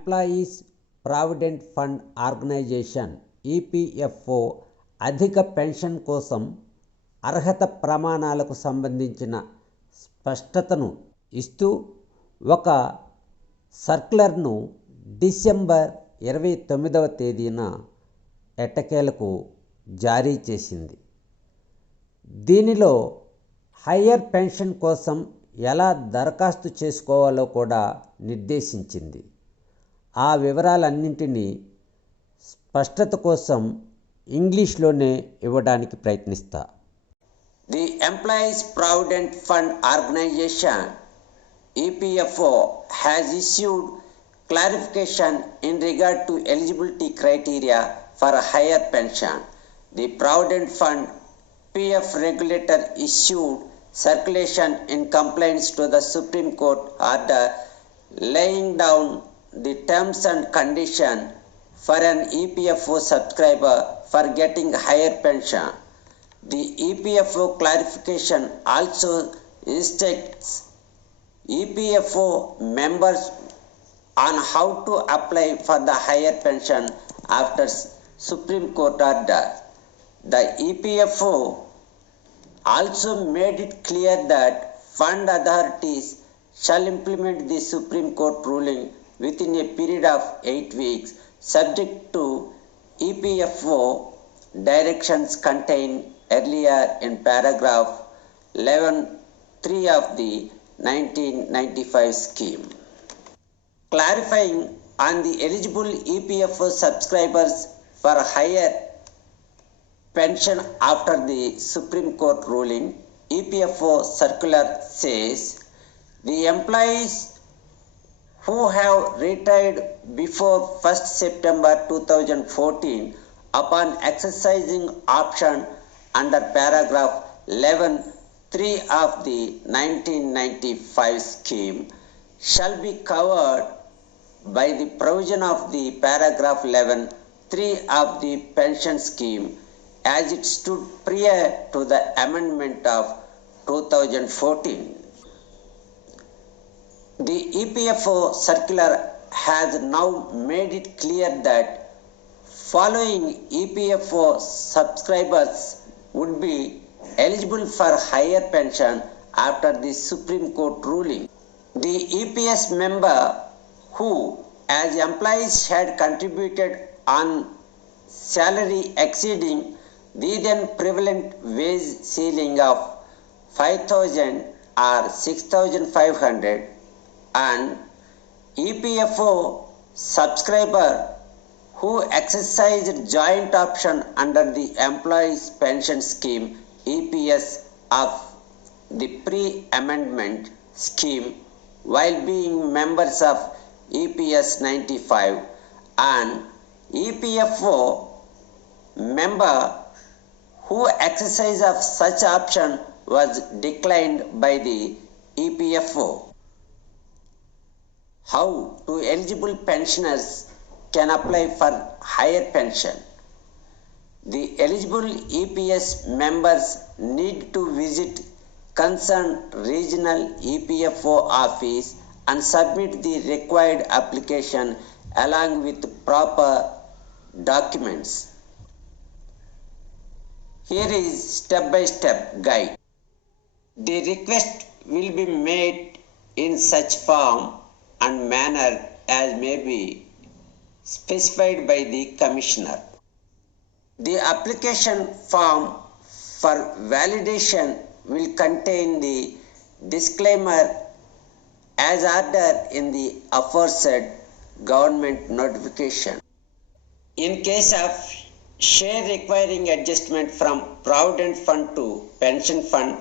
Employees provident fund organisation EPFO అధిక pension కోసం అర్హత ప్రమాణాలకు సంబంధించిన స్పష్టతను ఇస్తూ ఒక సర్క్యులర్ను డిసెంబర్ 29వ తేదీన ఎట్టకేలకు జారీ చేసింది. దీనిలో హయ్యర్ పెన్షన్ కోసం ఎలా దరఖాస్తు చేసుకోవాలో కూడా నిర్దేశించింది. ఆ వివరాలన్నింటినీ స్పష్టత కోసం ఇంగ్లీష్లోనే ఇవ్వడానికి ప్రయత్నిస్తా. The employees provident fund organisation EPFO has issued clarification in regard to eligibility criteria for a higher pension. The Provident Fund PF regulator issued circulation in compliance to the Supreme Court order laying down the terms and conditions for an EPFO subscriber for getting higher pension. The EPFO clarification also instructs EPFO members on how to apply for the higher pension after Supreme Court order. The EPFO also made it clear that fund authorities shall implement the Supreme Court ruling within a period of 8 weeks, subject to EPFO directions contained earlier in paragraph 11(3) of the 1995 scheme. Clarifying on the eligible EPFO subscribers for higher pension after the Supreme Court ruling, EPFO circular says the employees who have retired before 1st September 2014 upon exercising option under paragraph 11(3) of the 1995 scheme shall be covered by the provision of the paragraph 11(3) of the pension scheme as it stood prior to the amendment of 2014. The EPFO circular has now made it clear that following EPFO subscribers would be eligible for higher pension after the Supreme Court ruling. The EPS member who, as employees, had contributed on salary exceeding the then prevalent wage ceiling of 5,000 or 6,500 and EPFO subscriber who exercised joint option under the employees pension scheme EPS of the pre-amendment scheme while being members of EPS 95 and EPFO member who exercise of such option was declined by the EPFO. How do eligible pensioners can apply for higher pension? The eligible EPS members need to visit concerned regional EPFO office and submit the required application along with proper documents. Here is step-by-step guide. The request will be made in such form and manner as may be specified by the Commissioner. The application form for validation will contain the disclaimer as ordered in the aforesaid government notification. In case of share requiring adjustment from Provident Fund to Pension Fund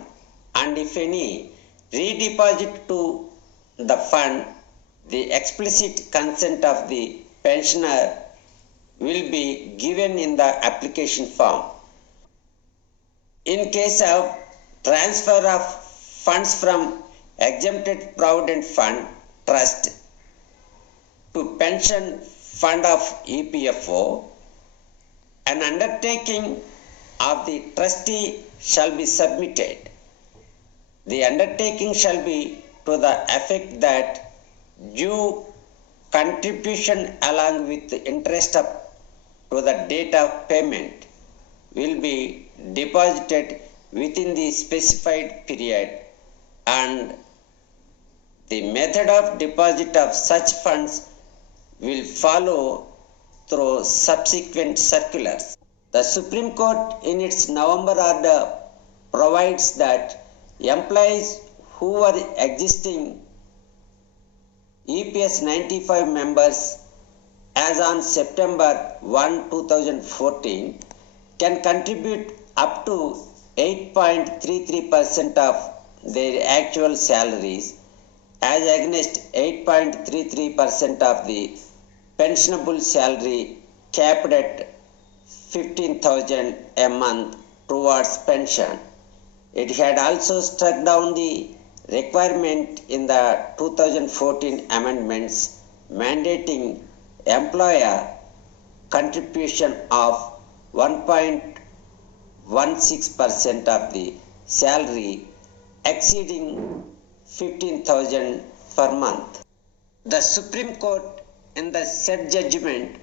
and if any redeposit to the fund, the explicit consent of the pensioner will be given in the application form. In case of transfer of funds from exempted Provident Fund Trust to Pension Fund of EPFO, an undertaking of the trustee shall be submitted. The undertaking shall be to the effect that due contribution along with the interest up to the date of payment will be deposited within the specified period, and the method of deposit of such funds will follow through subsequent circulars. The Supreme Court in its November order provides that employees who are existing EPS 95 members as on September 1, 2014 can contribute up to 8.33% of their actual salaries as against 8.33% of the pensionable salary capped at 15,000 a month towards pension. It had also struck down the requirement in the 2014 amendments mandating employer contribution of 1.16% of the salary exceeding 15,000 per month. The Supreme Court in the said judgment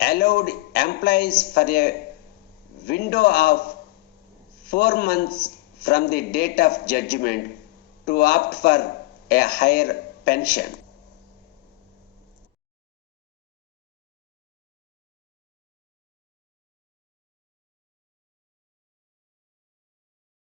allowed employees for a window of 4 months from the date of judgment to opt for a higher pension.